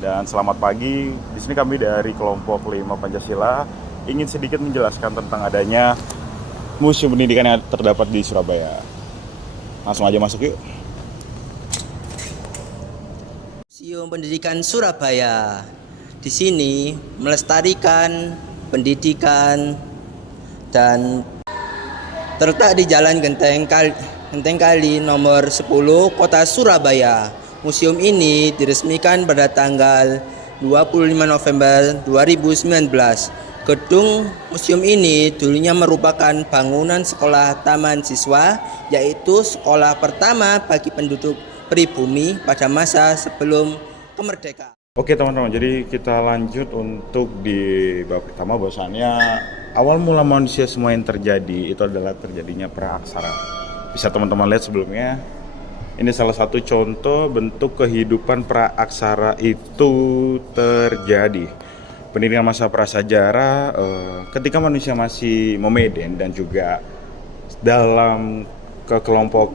Dan selamat pagi. Di sini kami dari kelompok 5 Pancasila ingin sedikit menjelaskan tentang adanya museum pendidikan yang terdapat di Surabaya. Langsung aja masuk yuk. Museum Pendidikan Surabaya. Di sini melestarikan pendidikan dan terletak di Jalan Genteng Kali nomor 10 Kota Surabaya. Museum ini diresmikan pada tanggal 25 November 2019. Gedung museum ini dulunya merupakan bangunan sekolah taman siswa, yaitu sekolah pertama bagi penduduk pribumi pada masa sebelum kemerdekaan. Oke teman-teman, jadi kita lanjut untuk di bab pertama, bahwasannya awal mula manusia semua yang terjadi itu adalah terjadinya praaksara. Bisa teman-teman lihat sebelumnya, ini salah satu contoh bentuk kehidupan praaksara itu terjadi. Pendidikan masa prasejarah, ketika manusia masih memeden dan juga dalam kelompok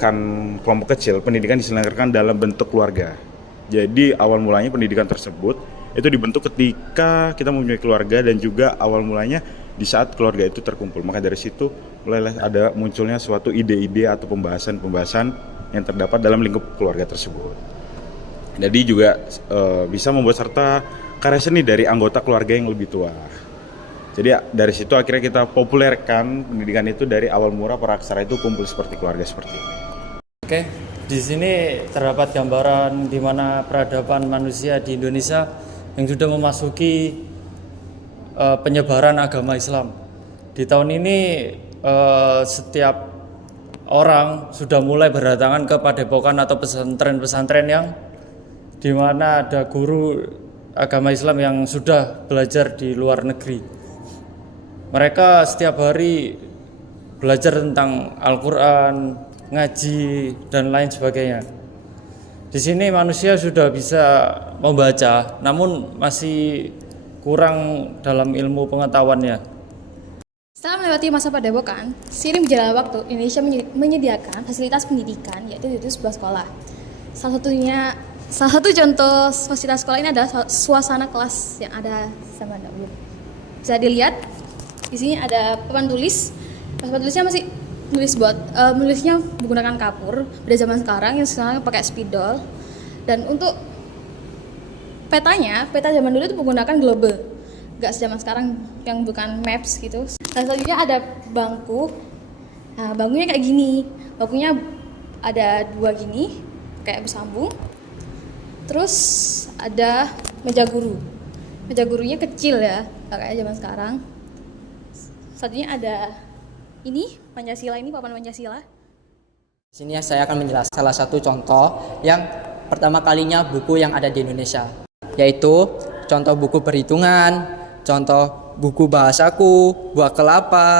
kecil, pendidikan diselenggarakan dalam bentuk keluarga. Jadi awal mulanya pendidikan tersebut itu dibentuk ketika kita mempunyai keluarga dan juga awal mulanya di saat keluarga itu terkumpul. Maka dari situ mulai ada munculnya suatu ide-ide atau pembahasan-pembahasan yang terdapat dalam lingkup keluarga tersebut. Jadi juga bisa membuat serta karya seni dari anggota keluarga yang lebih tua. Jadi dari situ akhirnya kita populerkan pendidikan itu dari awal mula praaksara itu kumpul seperti keluarga seperti ini. Oke, di sini terdapat gambaran di mana peradaban manusia di Indonesia yang sudah memasuki penyebaran agama Islam. Di tahun ini setiap orang sudah mulai berdatangan ke padepokan atau pesantren-pesantren yang di mana ada guru agama Islam yang sudah belajar di luar negeri. Mereka setiap hari belajar tentang Al-Quran, ngaji, dan lain sebagainya. Di sini manusia sudah bisa membaca, namun masih kurang dalam ilmu pengetahuannya. Setelah melewati masa padepokan, seiring berjalannya waktu, Indonesia menyediakan fasilitas pendidikan, yaitu sebuah sekolah. Salah satu contoh fasilitas sekolah ini adalah suasana kelas yang ada zaman dahulu. Bisa dilihat di sini ada papan tulis. Papan tulisnya masih menulisnya menggunakan kapur. Pada zaman sekarang yang sekarang pakai spidol. Dan untuk peta zaman dulu itu menggunakan globe. Gak sejaman sekarang yang bukan maps gitu. Dan selanjutnya ada bangku. Nah, bangkunya kayak gini. Bangkunya ada dua gini, kayak bersambung. Terus ada meja guru. Meja gurunya kecil ya, kayak zaman sekarang. Selanjutnya ada ini Pancasila, ini papan Pancasila. Di sini saya akan menjelaskan salah satu contoh yang pertama kalinya buku yang ada di Indonesia, yaitu contoh buku perhitungan, contoh buku bahasaku, buah kelapa,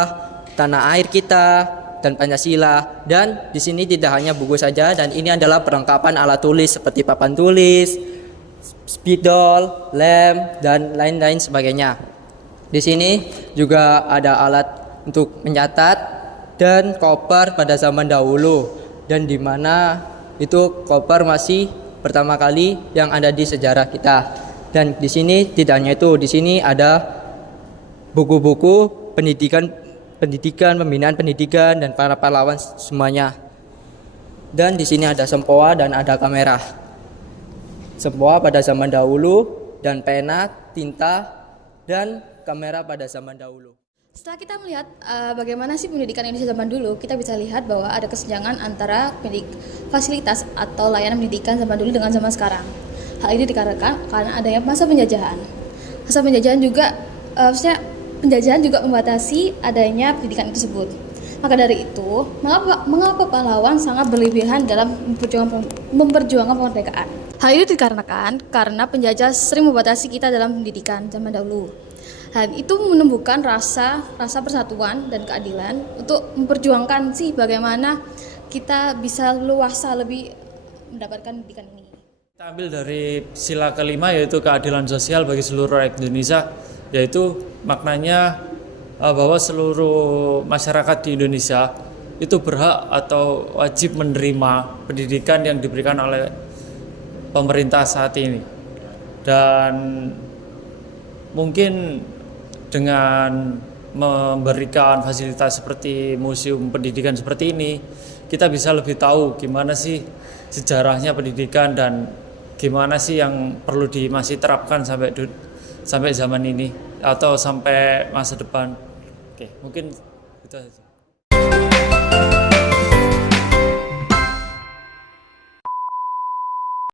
tanah air kita, dan Pancasila. Dan di sini tidak hanya buku saja, dan ini adalah perlengkapan alat tulis seperti papan tulis, spidol, lem, dan lain-lain sebagainya. Di sini juga ada alat untuk mencatat dan koper pada zaman dahulu, dan di mana itu koper masih pertama kali yang ada di sejarah kita. Dan di sini tidak hanya itu, di sini ada buku-buku pendidikan, pembinaan pendidikan, dan para pahlawan semuanya. Dan di sini ada sempoa dan ada kamera. Sempoa pada zaman dahulu, dan pena, tinta, dan kamera pada zaman dahulu. Setelah kita melihat bagaimana sih pendidikan Indonesia zaman dulu, kita bisa lihat bahwa ada kesenjangan antara fasilitas atau layanan pendidikan zaman dulu dengan zaman sekarang. Hal ini dikarenakan karena adanya masa penjajahan. Masa penjajahan juga, penjajahan juga membatasi adanya pendidikan tersebut. Maka dari itu, mengapa pahlawan sangat berlebihan dalam memperjuangkan kemerdekaan? Hal ini dikarenakan karena penjajah sering membatasi kita dalam pendidikan zaman dahulu. Dan itu menumbuhkan rasa persatuan dan keadilan untuk memperjuangkan sih bagaimana kita bisa luasa lebih mendapatkan pendidikan ini. Kita ambil dari sila kelima, yaitu keadilan sosial bagi seluruh rakyat Indonesia, yaitu maknanya bahwa seluruh masyarakat di Indonesia itu berhak atau wajib menerima pendidikan yang diberikan oleh pemerintah saat ini. Dan mungkin dengan memberikan fasilitas seperti museum pendidikan seperti ini, kita bisa lebih tahu gimana sih sejarahnya pendidikan dan gimana sih yang perlu masih terapkan sampai zaman ini atau sampai masa depan. Oke, mungkin itu aja.